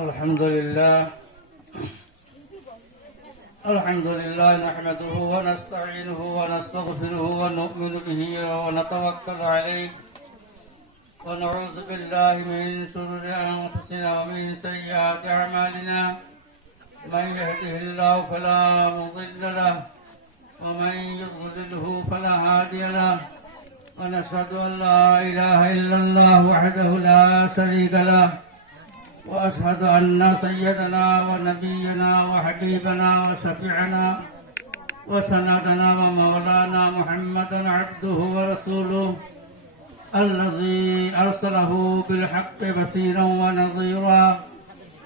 الحمد لله نحمده ونستعينه ونستغفره ونؤمن به ونتوكل عليه ونعوذ بالله من شرور أنفسنا ومن سيئات أعمالنا من يهده الله فلا مضل له ومن يضلله فلا هادي له ونشهد أن لا إله إلا الله وحده لا شريك له وأشهد أن سيدنا ونبينا وحبيبنا وشفيعنا وسندنا ومولانا محمدا عبده ورسوله الذي أرسله بالحق بشيرا ونظيرا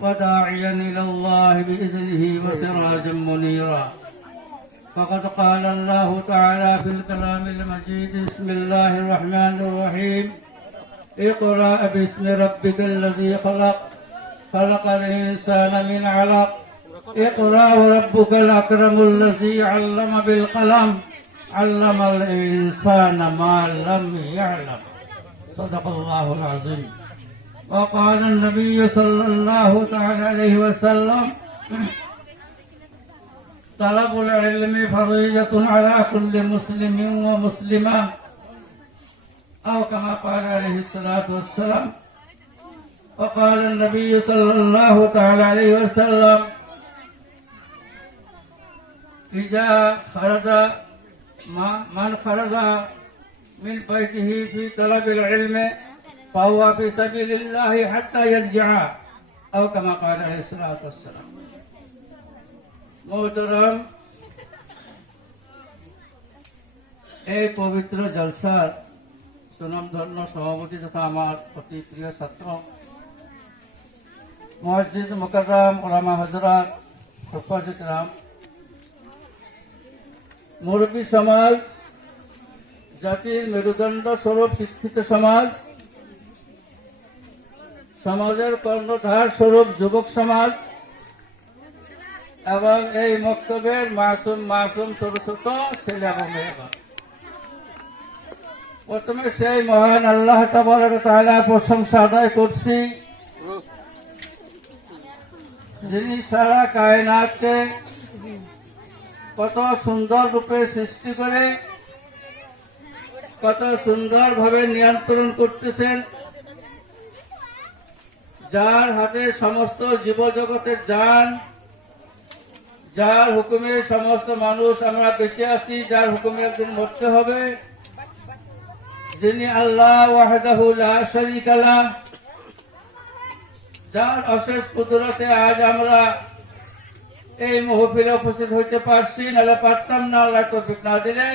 وداعيا إلى الله بإذنه وسراجا منيرا فقد قال الله تعالى في الكلام المجيد بسم الله الرحمن الرحيم اقرأ باسم ربك الذي خلق الإنسان من علق اقرأ وربك الأكرم الذي علم بالقلم علم الإنسان ما لم يعلم صدق الله العظيم وقال النبي صلى الله تعالى عليه وسلم طلب العلم فريضة على كل مسلم ومسلمة أو كما قال عليه الصلاة والسلام وقال النبي صلى الله تعالى عليه وسلم إذا خرج من خرج من بيته في طلب العلم فهو في سبيل الله حتى يرجع أو كما قال عليه الصلاة والسلام मोहतरम এই পবিত্র জলসার সুনামধন্য সভাপতি তথা আমার অতি প্রিয় ছাত্র মুআজ্জিজ মুকাররম উলামা হযরত হুফাজ کرام মুরব্বী সমাজ জাতির মেরুদণ্ড স্বরূপ শিক্ষিত সমাজ সমাজের কর্ণধার স্বরূপ যুবক সমাজ এবং এই মক্তবের মাসুম ছোট ছোট ছেলে এবং মেয়েরা প্রথমে সেই মহান আল্লাহ তাবারক ওয়া তাআলার প্রশংসা আদায় করছি যিনি সারা কায়নাতকে কত সুন্দর রূপে সৃষ্টি করে কত সুন্দরভাবে নিয়ন্ত্রণ করতেছেন, যার হাতে সমস্ত জীবজগতের জান, যার হুকুমে সমস্ত মানুষ আমরা বেঁচে আছি, যার হুকুমে একদিন মরতে হবে, যিনি আল্লাহ ওয়াহদাহু লা শারীকা লাহ, যার অশেষ কুদরতে আজ আমরা এই মাহফিলে উপস্থিত হইতে পারছি, নাহলে পারতাম না। আল্লাহ তৌফিক না দিলে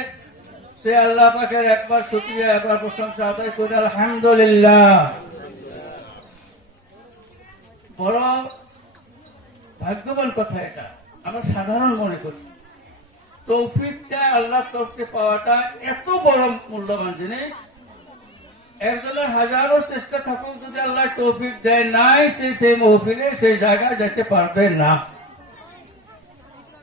সে আল্লাহ পাকের একবার শুকরিয়া একবার প্রশংসা আদায় করে আলহামদুলিল্লাহ। বড় ভাগ্যবান কথা এটা, আমরা সাধারণ মনে করি। তৌফিকটা আল্লাহ তরফে পাওয়াটা এত বড় মূল্যবান জিনিস। একজনের হাজারো চেষ্টা থাকুক, যদি আল্লাহ তৌফিক দেয় নাই, সেই মাহফিলে সেই জায়গায় যেতে পারবে না।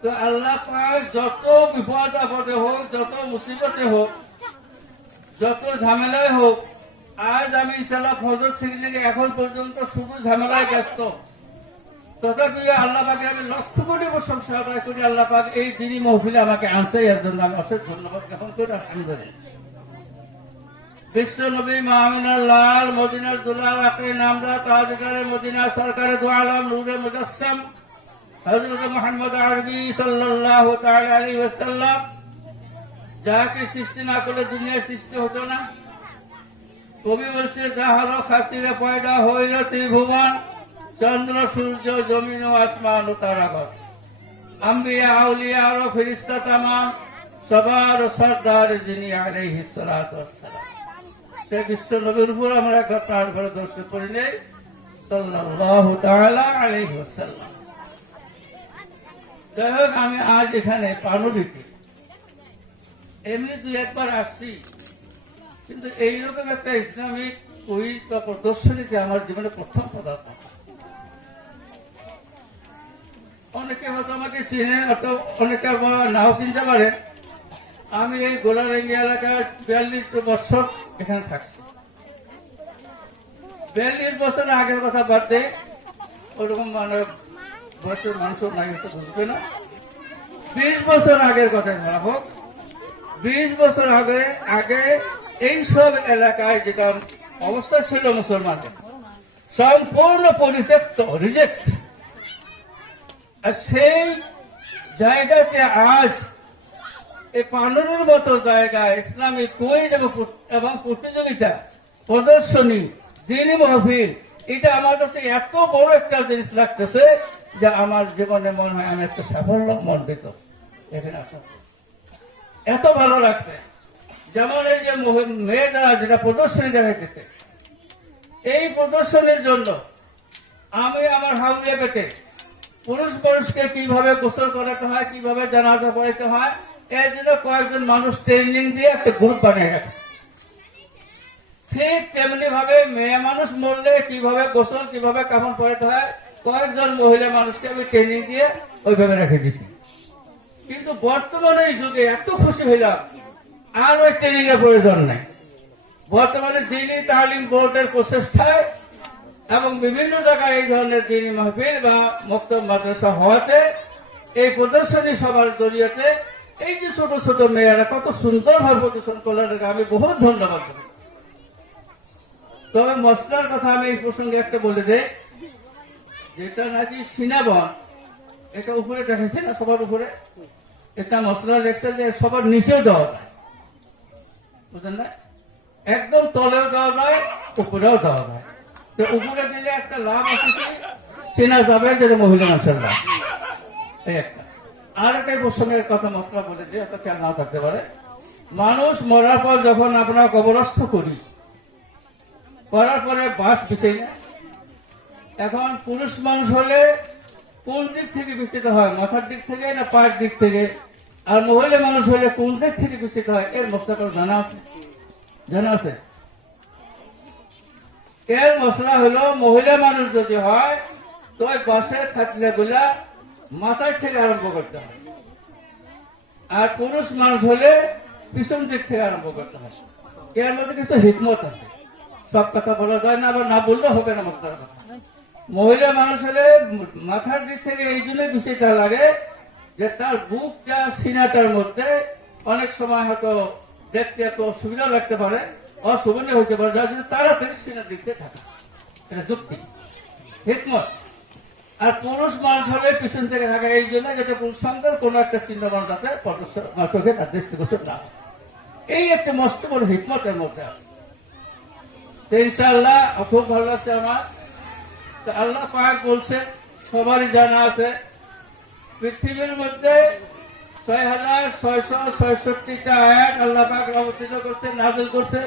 তো আল্লাহ পাক যত বিপদ আপদে হোক, যত মুসিবতে হোক, যত ঝামেলায় হোক, আজ আমি ইনশাআল্লাহ ফজর থেকে এখন পর্যন্ত শুধু ঝামেলায় ব্যস্ত, তথাপি আল্লাহ পাকে আমি লক্ষ কোটি প্রশংসা আদায় করি। আল্লাহ পাক এই দিনই মাহফিলে আমাকে আনছে, এর জন্য আমি অশেষ ধন্যবাদ জ্ঞাপন করি আলহামদুলিল্লাহ। বিশ্ব নবী মামিনার লাল মদিনার দুলাল আখরে নামরা তাজদারে মদিনা সরকারে দু আলম নূরে মুজাসসাম হযরত মুহাম্মদ আরবি সাল্লাল্লাহু তাআলা আলাইহি ওয়াসাল্লাম, যাকে সৃষ্টি না করলে দুনিয়ার সৃষ্টি হতো না। কবি বলছে যাহার খাতিরে পয়দা হইল ত্রিভুবন, চন্দ্র সূর্য জমিন ও আসমান ও তারাগণ, আম্বিয়া আউলিয়া আর ফেরেশতা তামাম, সবার সরদার যিনি আলাইহিস সালাতু ওয়াস সালাম। সেই বিশ্ব নবীর উপর আমরা একবার প্রাণ ভরে দর্শন করি নেই সাল্লাল্লাহু তাআলা আলাইহি ওয়াসাল্লাম। যাই হোক, আমি আজ এখানে পানবিতে এমনি দুই একবার আসছি, কিন্তু এইরকম একটা ইসলামিক কুইজ বা প্রদর্শনীতে আমার জীবনে প্রথম পদার্থ। অনেকে হয়তো আমাকে চিনে, অনেকে নাও চিনতে পারে। আমি এই গোলারেঙ্গি এলাকায় 42 বছর এখানে থাকছি। 42 বছর আগের কথা বাদ দিয়ে ওরকম মানে বছর মানুষ নাই হয়তো বুঝবে না। 20 বছর আগের কথা ধরা হোক, 20 বছর আগে আগে এইসব এলাকায় যেটা অবস্থা ছিল মুসলমানদের সম্পূর্ণ পরিত্যক্ত, রিজেক্ট, আর সেই জায়গাতে আজ এই পানুরের মতো জায়গায় ইসলামী কুইজ এবং প্রতিযোগিতা, প্রদর্শনী, দিনী মাহফিল, এটা আমার কাছে এত বড় একটা জিনিস লাগতেছে যে আমার জীবনে মনে হয় আমি একটা সাফল্য মণ্ডিত এখানে আসা, এত ভালো লাগছে। যেমন এই যে মেয়েরা যেটা প্রদর্শনী দেখাইতেছে, এই প্রদর্শনীর জন্য আমি আমার হাউলে পেটে পুরুষ মানুষকে কিভাবে গোসল করাতে হয়, কিভাবে জানাজা পড়াইতে হয়, এর জন্য কয়েকজন মানুষ ট্রেনিং দিয়ে একটা গ্রুপ বানিয়ে গেছে। ঠিক তেমনি ভাবে মেয়ে মানুষ মরলে কিভাবে গোসল, কিভাবে কাফন পড়াতে হয়, কয়েকজন মহিলা মানুষকে আমি ট্রেনিং দিয়ে ওইভাবে রেখে দিছি। কিন্তু বর্তমানে এই যুগে এত খুশি হইলাম, আর ওই ট্রেনিং এর প্রয়োজন নাই। বর্তমানে দিনী তালিম বোর্ডের প্রচেষ্টায় এবং বিভিন্ন জায়গায় এই ধরনের দিনী মাহফিল বা মক্তব মাদ্রাসা হওয়াতে এই প্রদর্শনী সভার জরিয়াতে এই যে ছোট ছোট মেয়েরা কত সুন্দরভাবে প্রদর্শন করলেন, আমি বহুত ধন্যবাদ করি। তবে মশলার কথা আমি এই প্রসঙ্গে একটা বলে দেই, যেটা নাকি সিনাবন, এটা উপরে দেখেছি না, সবার উপরে একটা মশলা লেখছে যে সবার নিচেও দেওয়া যায়, বুঝলেন না? একদম তলেও দেওয়া যায়, উপরেও দেওয়া যায়। তো উপরে দিলে একটা লাভ আছে কি, চেনা যাবে যে মহিলা মানুষের লাভ, এই একটা। আর একটা প্রসঙ্গের কথা মশলা বলে দিয়ে একটা খেয়াল নাও থাকতে পারে। মানুষ মরার পর যখন আমরা কবরস্থ করি, করার পরে বাস বিছাই না। এখন পুরুষ মানুষ হলে কোন দিক থেকে বিচিত হয়, মাথার দিক থেকে না পায়ের দিক থেকে? আর মহিলা মানুষ হলে কোন দিক থেকে বিচিত হয়? এর মশলাটা জানা আছে? জানা আছে? এর মশলা হলো, মহিলা মানুষ যদি হয় তো ওই বাসের খাটলে গুলা মাথার থেকে আরম্ভ করতে হয়, আর পুরুষ মানুষ হলে পিছন দিক থেকে আরম্ভ করতে হয়। এর মধ্যে কিছু হিকমত আছে, সব কথা বলা যায় না, আবার না বললে হবে না মশলার কথা। মহিলা মানুষ হলে মাথার দিক থেকে এই জন্য বিষয়টা লাগে যে তার বুকটা সিনাটার মধ্যে অনেক সময় হয়তো দেখতে একটু অসুবিধা লাগতে পারে, অসুবিধা হইতে পারে, যার জন্য তাড়াতাড়ি সিনার দিক থেকে থাকে, এটা যুক্তি, হিকমত। আর পুরুষ মানুষ হলে পিছন থেকে থাকে এই জন্য যাতে পুরুষাঙ্গের কোন একটা চিহ্নমান যাতে চোখে তার দৃষ্টিগোচর না হয়। এই একটা মস্ত বড় হিকমতের মধ্যে আছে। ইনশাআল্লাহ খুব ভালো লাগছে আমার। আল্লাহ পাক বলছে, সবারই জানা আছে, পৃথিবীর মধ্যে ৬,৬৬৬টা আয়াত আল্লাহ পাক অবতীর্ণ করছে, নাযিল করছে।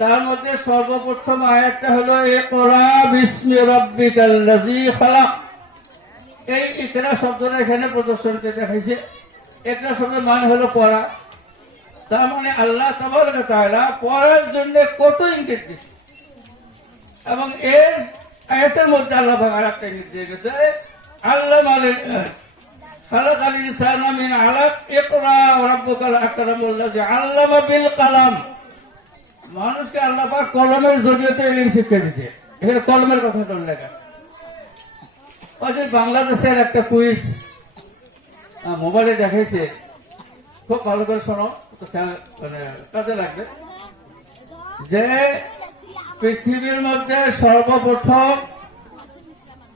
তার মধ্যে সর্বপ্রথম আয়াতটা হলো ইকরা বিসমি রাব্বিকাল্লাযী খালাক। এই ইকরা শব্দটা এখানে প্রদর্শনীতে দেখাইছে। ইকরা শব্দের মানে হলো পড়া। তার মানে আল্লাহ তাবারক ওয়া তাআলা পড়ার জন্য কত ইঙ্গিত দিচ্ছে, এবং এর আয়াতের মধ্যে আল্লাহ পাক আরেকটা ইঙ্গিত দিয়ে গেছে, খালাকাল ইনসানা মিন আলাক ইকরা রাব্বুকাল আকরামুল্লাযী আল্লামা বিল কালাম। মানুষকে আল্লাহ পাক কলমের জরিয়তে ইলম শিক্ষা দিতে। এখানে কলমের কথা উল্লেখ আছে। বাংলাদেশের একটা কুইজ মোবাইলে দেখাইছে, খুব ভালো করে শোনো, মানে কাজে লাগবে, যে পৃথিবীর মধ্যে সর্বপ্রথম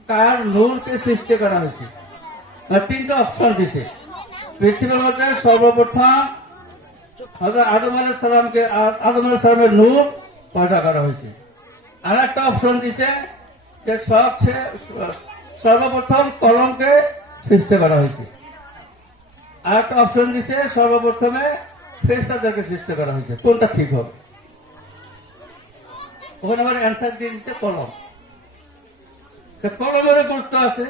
কার নূরকে সৃষ্টি করা হয়েছে। তিনটা অপশন দিছে। পৃথিবীর মধ্যে সর্বপ্রথম হযরত আদম আলাইহিস সালামের নূর পয়দা করা হয়েছে। আর একটা অপশন দিছে যে সর্বপ্রথম কলমকে সৃষ্টি করা হয়েছে। আর একটা অপশন দিছে সর্বপ্রথমে ফেরেশতাদেরকে সৃষ্টি করা হয়েছে। কোনটা ঠিক হবে? ওখানে আমার অ্যান্সার দিয়ে দিচ্ছে কলম। কলমের গুরুত্ব আছে।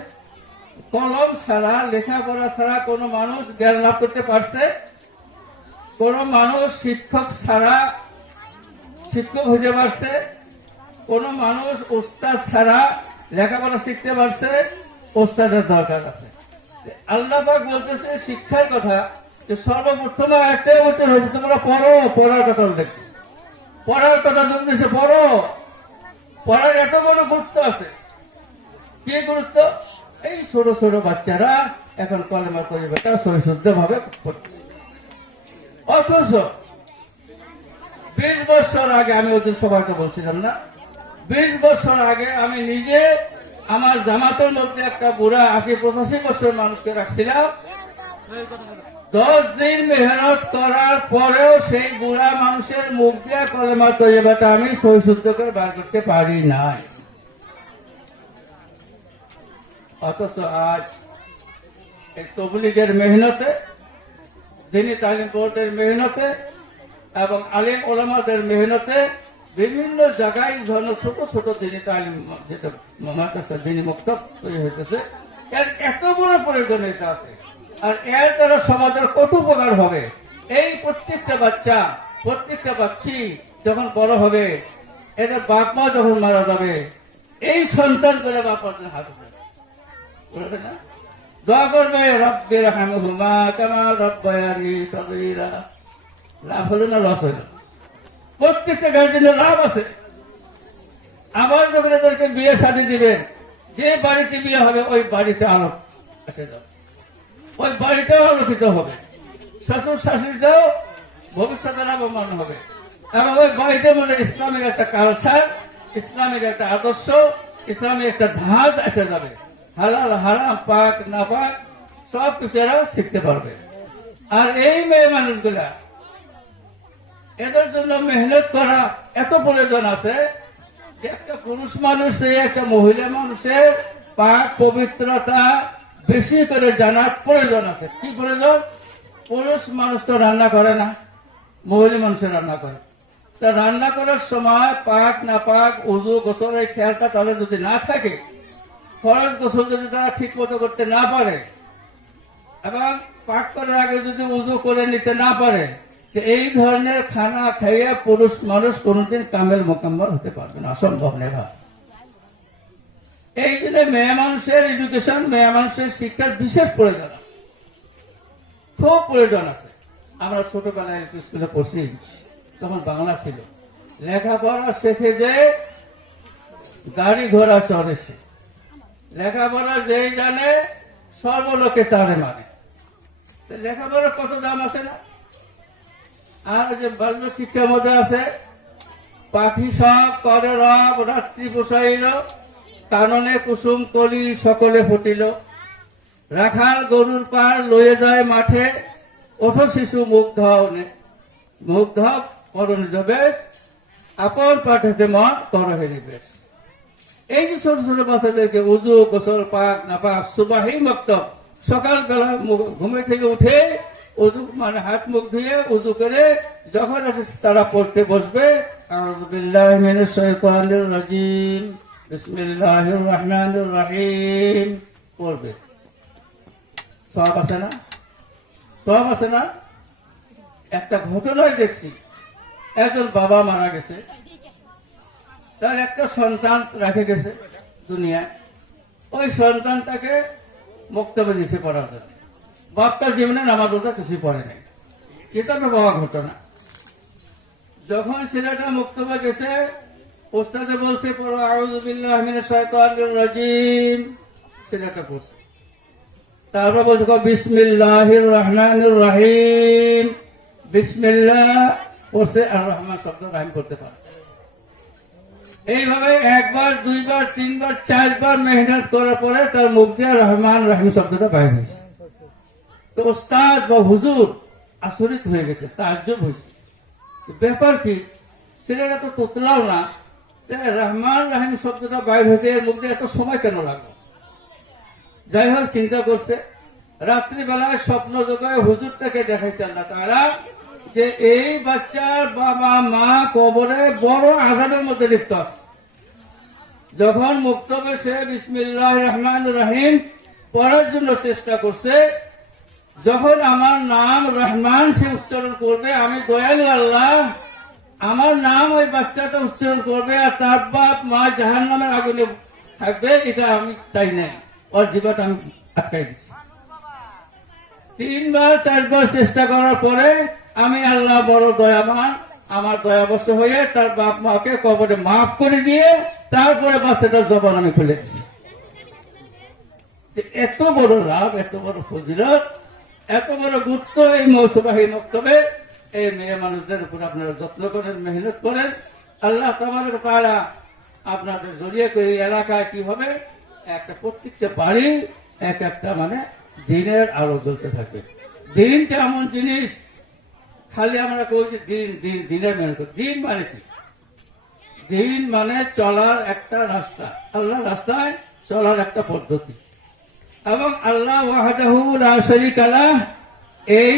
কলম ছাড়া, লেখাপড়া ছাড়া কোন মানুষ জ্ঞান লাভ করতে পারছে? কোন মানুষ শিক্ষক ছাড়া শিক্ষক হতে পারছে? কোন মানুষ ওস্তাদ ছাড়া লেখাপড়া শিখতে পারছে? ওস্তাদের দরকার আছে। আল্লাহ পাক বলতেছে শিক্ষার কথা, যে সর্বপ্রথমে একটাই বলতে হয়েছে, তোমরা পড়ো। পড়ার কথা উল্লেখ, পড়ার কথা বলতেছে, পড়ো। পড়ার এত বড় গুরুত্ব আছে। কি গুরুত্ব? এই ছোট ছোট বাচ্চারা এখন কলেমা তৈবাটা সহিশুদ্ধ ভাবে পড়ছে। অথচ 20 বছর আগে, আমি ওদের সবাইকে বলছিলাম না, 20 বছর আগে আমি নিজে আমার জামাতের মধ্যে একটা বুড়া 80-85 বছর মানুষকে রাখছিলাম। 10 দিন মেহনত করার পরেও সেই বুড়া মানুষের মুখ দিয়ে কলেমা তৈবাটা আমি সহিশুদ্ধ করে বার করতে পারি নাই। অথচ আজ এই তবলিগের মেহনতে, দিনী তালিম বোর্ডের মেহনতে এবং আলিম ওলামাদের মেহনতে বিভিন্ন জায়গায় ধরনের ছোট ছোট দিনী তালিম, যেটা মাদ্রাসা দিনী মক্তব তৈরি হইতেছে, এর এত বড় প্রয়োজনীয়তা আছে। আর এর দ্বারা সমাজের কত উপকার হবে। এই প্রত্যেকটা বাচ্চা, প্রত্যেকটা বাচ্চি যখন বড় হবে, এদের বাপ মা যখন মারা যাবে, এই সন্তান করে বাপ মাদের হাত উঠবে না। দোয়া করবে, রব্বি রহমহুমা কামা রব্বায়ানি সগীরা। লাভ হলো না লস হইল? প্রত্যেকটা গার্জেনের লাভ আছে। আবার যখন এদেরকে বিয়ে শাদী দিবেন, যে বাড়িতে বিয়ে হবে ওই বাড়িতে আলোক এসে যাবে, ওই বাড়িটাও আলোকিত হবে, শ্বশুর শাশুড়িটাও ভবিষ্যতে লাভবান হবে। এবং ওই বাড়িতে মানে ইসলামিক একটা কালচার, ইসলামিক একটা আদর্শ, ইসলামিক একটা ধাঁচ এসে যাবে। হালাল হারাম, পাক না পাক সব কিছু এরা শিখতে পারবে। আর এই মেয়ে মানুষগুলা, এদের জন্য মেহনত করা এত প্রয়োজন আছে যে একটা পুরুষ মানুষে একটা মহিলা মানুষের পাক পবিত্রতা বেশি করে জানার প্রয়োজন আছে। কি প্রয়োজন? পুরুষ মানুষ তো রান্না করে না, মহিলা মানুষের রান্না করে। তা রান্না করার সময় পাক না পাক, উযু গোসল এই খেয়ালটা তাহলে যদি না থাকে, ফরজ গোসল যদি তারা ঠিক মতো করতে না পারে এবং পাক করার আগে যদি উযু করে নিতে না পারে, এই ধরনের খানা খাইয়ে পুরুষ মানুষ কোনদিন কামেল মোকাম্মল হতে পারবে না, অসম্ভব নেবা। এই জন্য মেয়ে মানুষের এডুকেশন, মেয়ে মানুষের শিক্ষার বিশেষ প্রয়োজন আছে, খুব প্রয়োজন আছে। আমরা ছোটবেলায় স্কুলে পড়ছি, তখন বাংলা ছিল, লেখাপড়া শেখে যে গাড়ি ঘোড়া চড়েছে, লেখাপড়া যেই জানে সর্বলোকে তারে মানে। লেখাপড়ার কত দাম আছে না? আর যে বাল্য শিক্ষার মধ্যে আছে, পাখি সব করে রব রাত্রি বসাইল, কাননে কুসুম কলি সকলে ফুটিল, রাখাল গরুর পার লয়ে যায় মাঠে, ওঠো শিশু মুখ ধাও করণ বেশ, আপন পাঠেতে মন করহে নিবেশ। এই যে ছোট ছোট বাচ্চাদেরকে উযু গোসল পাক না পাক সুবাহি মক্তব, সকালবেলা ঘুমে থেকে উঠে উযু মানে হাত মুখ ধুয়ে উযু করে যখন তারা পড়তে বসবে, আউযু বিল্লাহি মিনাশ শাইতানির রাজিম, বিসমিল্লাহির রহমানির রহিম পড়বে। সওয়াব আছে না? সওয়াব আছে না? একটা ঘটনায় দেখছি, একজন বাবা মারা গেছে, তার একটা সন্তান রেখে গেছে দুনিয়ায়। ওই সন্তানটাকে মক্তবে দিছে পড়ার জন্য। বাপটা জীবনে নামাজ রোজা কিছুই পড়ে নাই, কিতাবে পাওয়া ঘটনা। যখন ছেলেটা মক্তবে গেছে, ওস্তাদে বলছে পড়ো আউযু বিল্লাহি মিনাশ শাইতানির রাজিম, ছেলেটা পড়ছে। তারপর বলছে বিসমিল্লাহির রহমানির রহিম, বিসমিল্লাহ পড়ছে, আর রহমান শব্দ রাহিম করতে পারে। এইভাবে একবার, দুইবার, তিনবার, চারবার মেহনত করার পরে তার মুখ দিয়ে রহমান রহিম শব্দটা বাইরে হয়েছে। তো ওস্তাদ বা হুজুর আচরিত হয়ে গেছে, তাজ্জব হয়েছে, ব্যাপার কি? ছেলেটা তো তোতলাও না, রহমান রহিম শব্দটা বাইর হইতে এর মুখ দিয়ে এত সময় কেন লাগলো? যাই হোক চিন্তা করছে, রাত্রিবেলায় স্বপ্ন যোগে হুজুরটাকে দেখাইছে আল্লাহ তাআলা যে এই বাচ্চার বাবা মা কবরে বড় আযাবের মধ্যে লিপ্ত আছে। যখন মুক্তবে সে বিসমিল্লাহির রহমানির রহিম পড়ার জন্য চেষ্টা করছে, যখন আমার নাম রহমান সে উচ্চারণ করবে, আমি দয়ালু আল্লাহ, আমার নাম ওই বাচ্চাটা উচ্চারণ করবে আর তার বাপ মা জাহান্নামের আগুনে থাকবে, এটা আমি চাই না। ওর জীবনটা আমি আটকাই দিচ্ছি। 3বার 4বার চেষ্টা করার পরে আমি আল্লাহ বড় দয়াবান, আমার দয়াবশ হয়ে তার বাপ মাকে কবরে মাফ করে দিয়ে তারপরে বাচ্চাটার জবান আমি খুলে দিচ্ছি। যে এত বড় লাভ, এত বড় ফজিলত, এত বড় গুরুত্ব এই মৌসুমাহী মক্তবে এই মেয়ে মানুষদের উপর আপনারা যত্ন করেন, মেহনত করেন। আল্লাহ তাবারক ওয়া তাআলা আপনাদের জড়িয়ে করে এই এলাকায় কি হবে, একটা প্রত্যেকটা বাড়ি এক একটা মানে দিনের আলো জ্বলতে থাকবে। দিনটা এমন জিনিস, খালি আমরা কই যে দিন দিন দিনের মেহনত। দিন মানে কি? দিন মানে চলার একটা রাস্তা, আল্লাহ রাস্তায় চলার একটা পদ্ধতি। এবং আল্লাহ ওয়াহদাহু লা শারীকা লাহ এই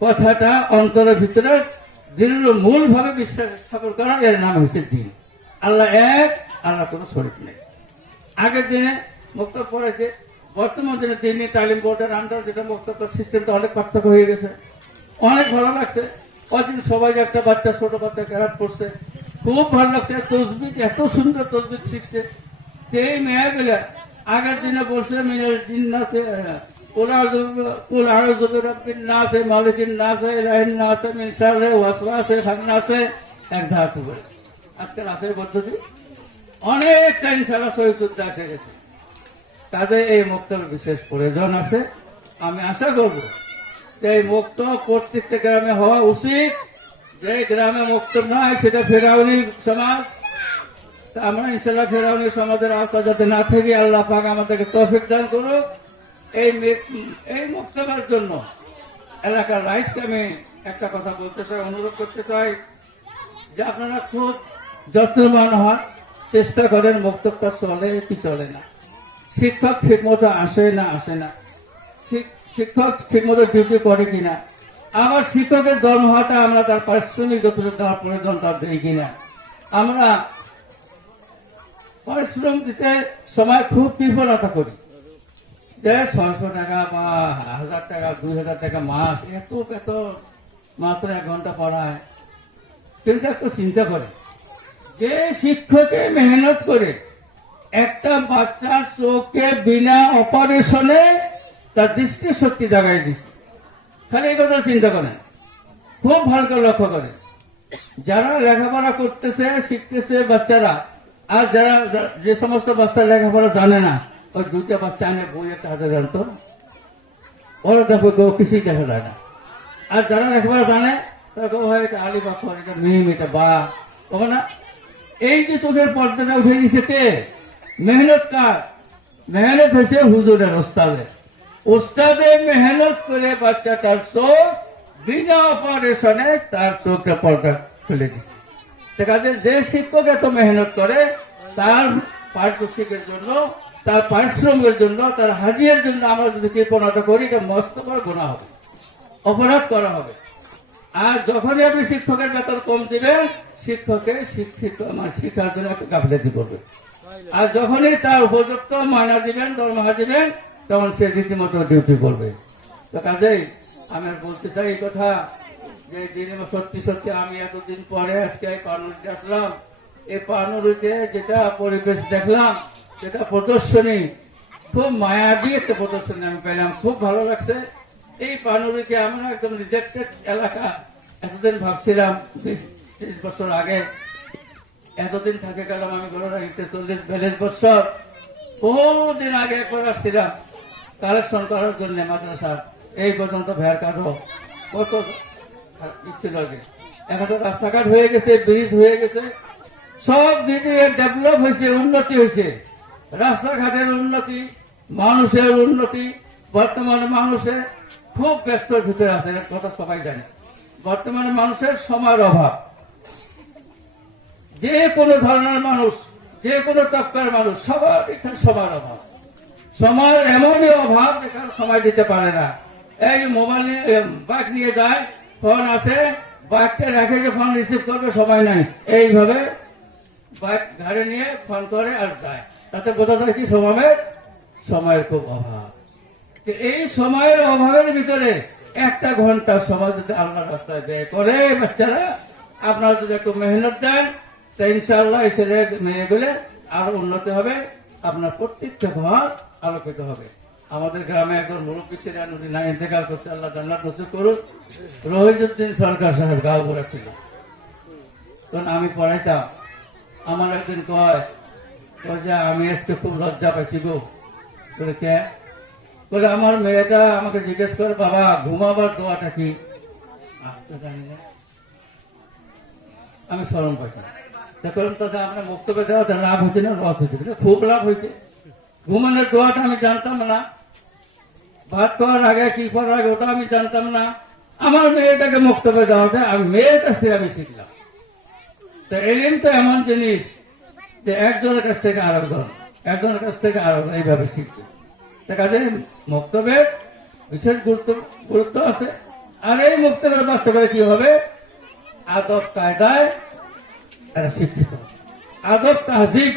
কথাটা অন্তরের ভিতরে দৃঢ় মূল ভাবে বিশ্বাস স্থাপন করা, এর নাম হচ্ছে দিন। আল্লাহ এক, আল্লাহ কোনো শরীক নেই। আগের দিনে মুক্তব পড়েছে, বর্তমান দিনে দিনী তালিম বোর্ডের আন্ডার যেটা মুক্তব সিস্টেমটা অনেক পার্থক্য হয়ে গেছে, অনেক ভালো লাগছে। কদিন সবাই একটা বাচ্চা, ছোট বাচ্চা ক্যারাট পড়ছে, খুব ভালো লাগছে। তসবিহ, এত সুন্দর তসবিহ শিখছে। এই মেয়েগুলা আগের দিনে বলছে মিনাল জিন্নাতে কুল আউযু বিরাব্বিন নাস মালিকিন নাস ইলাহিন নাস মিন শাররি ওয়াসওয়াসিল খান্নাস, এক ধাপ করে। আজকাল আছে পদ্ধতি, অনেক টাইম ছাড়া সহিষ্ণুতা এসে গেছে। তাদের এই মুক্তর বিশেষ প্রয়োজন আছে। আমি আশা করব যে এই মুক্ত প্রত্যেকটা গ্রামে হওয়া উচিত। যে গ্রামে মুক্ত নয় সেটা ফেরাউনি সমাজ। তা আমরা ইনশাল্লাহ ফেরাউনি সমাজের আওতা যাতে না থেকে আল্লাহ পাক আমাদেরকে তৌফিক দান করুক। এই মুক্তবার জন্য এলাকার রাইসকে আমি একটা কথা বলতে চাই, অনুরোধ করতে চাই যে আপনারা খুব যত্নবান হন, চেষ্টা করেন মুক্তবটা চলে কি চলে না। শিক্ষক ঠিক মতো আসে না, শিক্ষক ঠিক মতো ডিউটি করে কিনা, আবার শিক্ষকের দরমহাটা আমরা তার পারিশ্রমিক যতটুকু দেওয়ার প্রয়োজন তার দেই কিনা। আমরা পরিশ্রম দিতে সময় খুব বিফলতা করি, যে 600 টাকা বা 1000 টাকা 2000 টাকা মাস, এত মাত্র 1 ঘন্টা পড়ায়। কিন্তু একটু চিন্তা করে, যে শিক্ষকে মেহনত করে একটা বাচ্চার চোখে বিনা অপারেশনে তার দৃষ্টি শক্তি জাগাই দিচ্ছে, খালি এই কথা চিন্তা করেন, খুব ভালো করে লক্ষ্য করেন। যারা লেখাপড়া করতেছে, শিখতেছে বাচ্চারা, আর যারা যে সমস্ত বাচ্চা লেখাপড়া জানে না, ওই 2টা বাচ্চা আনে বই একটা হাতে জানতো, ওরা দেখো কিছুই দেখা যায় না। আর যারা লেখাপড়া জানে তারা হয় এটা আলি বাচ্চা, এটা মিম, এটা বা কবে না। এই যে চোখের পর্দাটা উঠে দিয়েছে কে? মেহনত কার? মেহনত হয়েছে হুজুরের, ওস্তাদের মেহনত করে বাচ্চাটার চোখ বিনা অপারেশনে তার চোখটা পর্দা খুলে দিচ্ছে। কাজে যে শিক্ষক এত মেহনত করে তার পারিতোষিকের জন্য, তার পারিশ্রমের জন্য, তার হাজিয়ার জন্য আমরা যদি কৃপণতা করি, এটা মস্ত বড় গুনাহ হবে, অপরাধ করা হবে। আর যখনই আপনি শিক্ষকের বেতন কম দিবেন, শিক্ষককে শিক্ষার জন্য একটা গাফিলতি করবে। আর যখনই তার উপযুক্ত মায়না দিবেন, দরমহা দিবেন, তখন সে রীতিমতো ডিউটি করবে। তো কাজেই আমি বলতে চাই এই কথা যে সত্যি আমি এতদিন পরে আজকে পানুরিতে আসলাম। এই পানুরিতে যেটা পরিবেশ দেখলাম, যেটা প্রদর্শনী, খুব মায়া দিয়ে একটা প্রদর্শনী আমি পেলাম, খুব ভালো লাগছে। এই পানুরিকে আমরা একদম রিজেক্টেড এলাকা, এতদিন ভাবছিলাম 20-30 বছর আগে, এতদিন থাকে গেলাম আমি বলো না 40-42 বছর, বহুদিন আগে একবার আসছিলাম কালেকশন করার জন্য মাদ্রাসার। এই পর্যন্ত ভেড় কাটো কত ছিল আগে, এখন তো রাস্তাঘাট হয়ে গেছে, ব্রিজ হয়ে গেছে, সব দিকে ডেভেলপ হয়েছে, উন্নতি হয়েছে, রাস্তাঘাটের উন্নতি, মানুষের উন্নতি। বর্তমানে মানুষের খুব ব্যস্তর ভিতরে আছে, কথা সবাই জানে। বর্তমানে মানুষের সময়ের অভাব, যে কোনো ধরনের মানুষ, যে কোনো তবকার মানুষ, সবার এখানে সময়ের অভাব। সময়ের এমনই অভাব যেখানে সময় দিতে পারে না। এই মোবাইল নিয়ে বাইক নিয়ে যায়, ফোন আসে, বাইকটা রাখে যে ফোন রিসিভ করবে সময় নাই, এইভাবে বাইক গাড়ি নিয়ে ফোন করে আর যায়। তাতে বোঝা যায় কি সময়ের খুব অভাব। এই সময়ের অভাবের ভিতরে 1 ঘন্টা সময় যদি আল্লাহ রাস্তায় ব্যয় করে বাচ্চারা, আপনারা যদি একটু মেহনত দেন, তা ইনশাআল্লাহ এই ছেলে মেয়েগুলো আরো উন্নতি হবে, আপনার প্রত্যেকটা ঘর আলোকিত হবে। আমাদের গ্রামে একজন মুরব্বী ছিলেন, উনি না ইন্তেকাল করছে, আল্লাহ জান্নাত নসিব করুক, রহিজউদ্দিন সরকার সাহেব, গাঁওপুরা ছিল। তখন আমি পড়াইতাম, আমার একদিন কয় যে আমি আজকে খুব লজ্জা পাইছি গো, বলে কে? বলে আমার মেয়েটা আমাকে জিজ্ঞেস করে বাবা ঘুমাবার দোয়াটা কি? আমি তো জানি না, আমি স্মরণ পাইছি। তখন তাদের আমরা বক্তব্য দেওয়াতে লাভ হচ্ছে না লস হচ্ছে? খুব লাভ হয়েছে। ঘুমানোর দোয়াটা আমি জানতাম না, ভাত খাওয়ার আগে কি করার আগে ওটা আমি জানতাম না। আমার মেয়েটাকে বক্তব্য দেওয়াতে আমি মেয়ের কাছ থেকে আমি শিখলাম। তো এলিম তো এমন জিনিস যে একজনের কাছ থেকে আরেকজন, একজনের কাছ থেকে আরেকজন এইভাবে শিখবে। কাজে বক্তব্যের বিশেষ গুরুত্ব আছে। আর এই বক্তব্যের বাস্তবে কি হবে? আদব কায়দায় এরা শিক্ষিত, আদব তাহজিব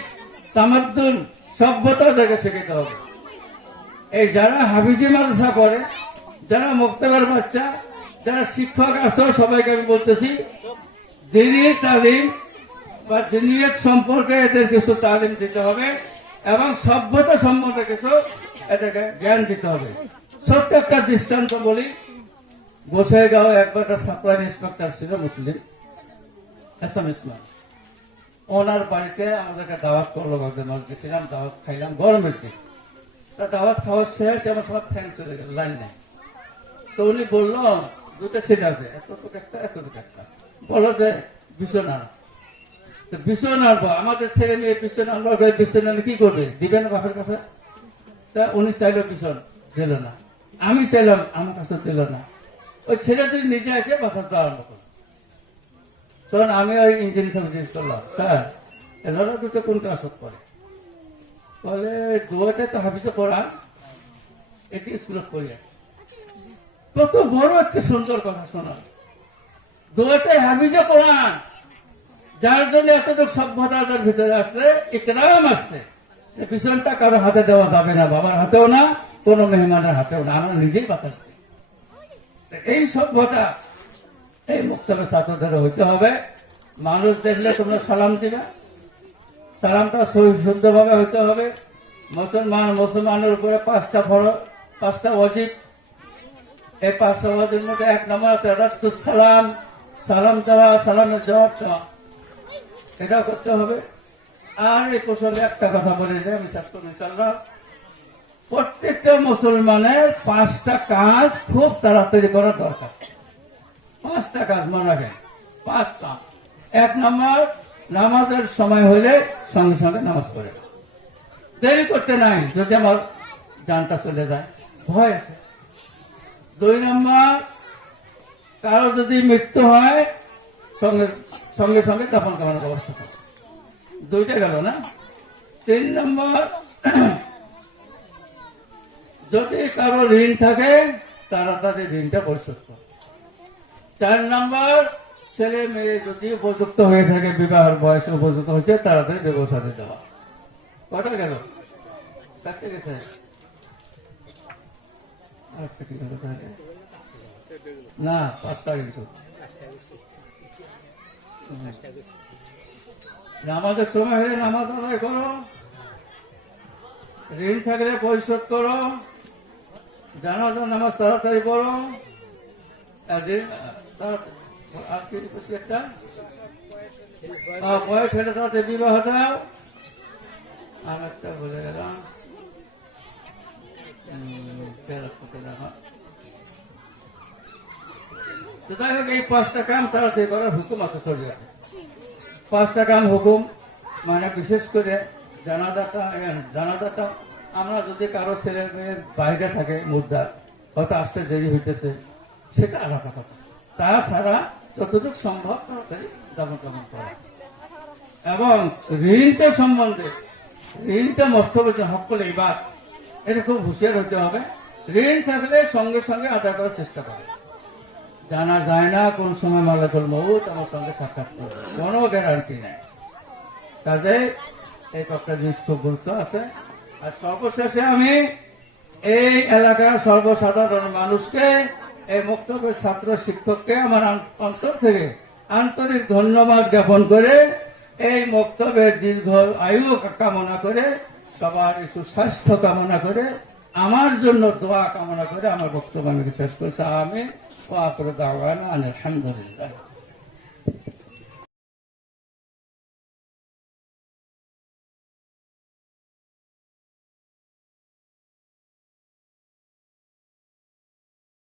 তামাদ্দুন সভ্যতা থেকে শিখিতে হবে। এই যারা হাফিজি মাদ্রাসা করে, যারা মুক্তবের বাচ্চা, যারা শিক্ষক আছে, সবাইকে আমি বলতেছি দিনী তালিম বা দিনিয়ত সম্পর্কে এদের কিছু তালিম দিতে হবে এবং সভ্যতা সম্বন্ধে কিছু এদেরকে জ্ঞান দিতে হবে। ছোট্ট একটা দৃষ্টান্ত বলি। গোসাইগাঁও একবার একটা সাপ্লাই ইন্সপেক্টর ছিল মুসলিম, এসাম ইসলাম। ওনার বাড়িতে আমাদেরকে দাওয়াত করলো, গেছিলাম, দাওয়াত খাইলাম গরমের দিন। তা দাওয়াত খাওয়ার শেষ আমার সব ফ্যান চলে গেল, লাইন নেই। তো উনি বললো দুটো সিট আছে, এতটুকু একটা এতটুকু একটা, বলো যে বিছানা। তো বিছানা আনবো, আমাদের ছেলে মেয়ে বিছানা আনবো, বিছানা আনলে কি করবে? দিবে না বাপের কাছে? তা উনি চাইলো বিছন, দিল না। আমি চাইলাম, আমার কাছে দিল না। ওই ছেলেটি নিজে এসে বাসাতে আরম্ভ করলো। তখন আমি ওই ইঞ্জিন সার্ভিস করলাম, স্যার এনারা দুটো কোন ক্লাসত করে? বলে দুয়াতে তো হাফিজে পড়ান, এটি স্কুলত পড়ি আছে। কত বড় একটা সুন্দর কথা শোনা। দুয়াতে হাফিজে পড়ান, যার জন্য এতটুকু সভ্যতার ভিতরে আসছে, ইকরাম আসছে। যে পিছনটা কারো হাতে দেওয়া যাবে না, বাবার হাতেও না, কোন মেহমানের হাতেও না, আমরা নিজেই বাতাস দিই। এই সভ্যতা এই মুক্তবে ছাত্রদের হইতে হবে। মানুষ দেখলে তোমরা সালাম দিবে, সালামটা শুদ্ধভাবে হইতে হবে। মুসলমানের উপরে পাঁচটা ওয়াজিব। এই 5টা ওয়াজিবের মধ্যে 1 নম্বর আছে রাদ্দুস সালাম, সালাম দেওয়া, সালামের জবাব দেওয়া, এটাও করতে হবে। আর এই প্রসঙ্গে একটা কথা বলে যে আমি শেষ করবো ইনশাআল্লাহ। প্রত্যেকটা মুসলমানের 5টা কাজ খুব তাড়াতাড়ি করা দরকার। 5টা কাজ মনে রাখেন, 5টা। 1 নম্বর, নামাজের সময় হইলে সঙ্গে সঙ্গে নামাজ পড়ে, দেরি করতে নাই, যদি আমার জানটা চলে যায়, ভয় আছে। 2 নম্বর, কারো যদি মৃত্যু হয় সঙ্গে সঙ্গে দাফন কাফনের ব্যবস্থা করে। 2টা গেল না? 3 নম্বর, যদি কারো ঋণ থাকে তাড়াতাড়ি ঋণটা পরিশোধ করে। 4 নম্বর, ছেলে মেয়ে যদি উপযুক্ত হয়ে থাকে, বিবাহের বয়সে উপযুক্ত হয়েছে, তাড়াতাড়ি ব্যবস্থা দেওয়া। কটা গেল? 4টে গেছে। আরেকটা কি গেল তাহলে? না, 5টা গেল। নামাজের সময় হলে নামাজ আদায় করো, ঋণ থাকলে পরিশোধ করো, জানাজা নামাজ তাড়াতাড়ি পড়ো। আর কি একটা বয়স হলে তাড়াতাড়ি বিবাহ দাও। আর একটা বলে গেলাম, তো যাই হোক এই 5টা কাম তাড়াতাড়ি করার হুকুম আছে শরীয়তে। 5টা কাম হুকুম, মানে বিশেষ করে জানাজাটা আমরা যদি কারো ছেলে মেয়ের বাইরে থাকে, মুদ্রা হয়তো আসতে দেরি হইতেছে, সেটা আলাদা কথা। তাছাড়া যতটুকু সম্ভব তাড়াতাড়ি দাফন কাফন করা। এবং ঋণটা সম্বন্ধে, ঋণটা মস্তবের হক করলে এবার এটা খুব হুঁশিয়ার হতে হবে। ঋণ থাকলে সঙ্গে সঙ্গে আদায় করার চেষ্টা করে। জানা যায় না কোন সময় মালাকুল মউত আমার সঙ্গে সাক্ষাৎ করবে, কোনো গ্যারান্টি নেই। কাজে এই একটা জিনিস খুব গুরুত্ব আছে। আর সর্বশেষে আমি এই এলাকার সর্বসাধারণ মানুষকে, এই মুক্তবের ছাত্র শিক্ষককে আমার অন্তর থেকে আন্তরিক ধন্যবাদ জ্ঞাপন করে, এই মুক্তবের দীর্ঘ আয়ু কামনা করে, সবার সুস্বাস্থ্য কামনা করে, আমার জন্য দোয়া কামনা করে আমার বক্তব্য আমি শেষ করছি। আমি ও আখির দাওয়ানা আলহামদুলিল্লাহ।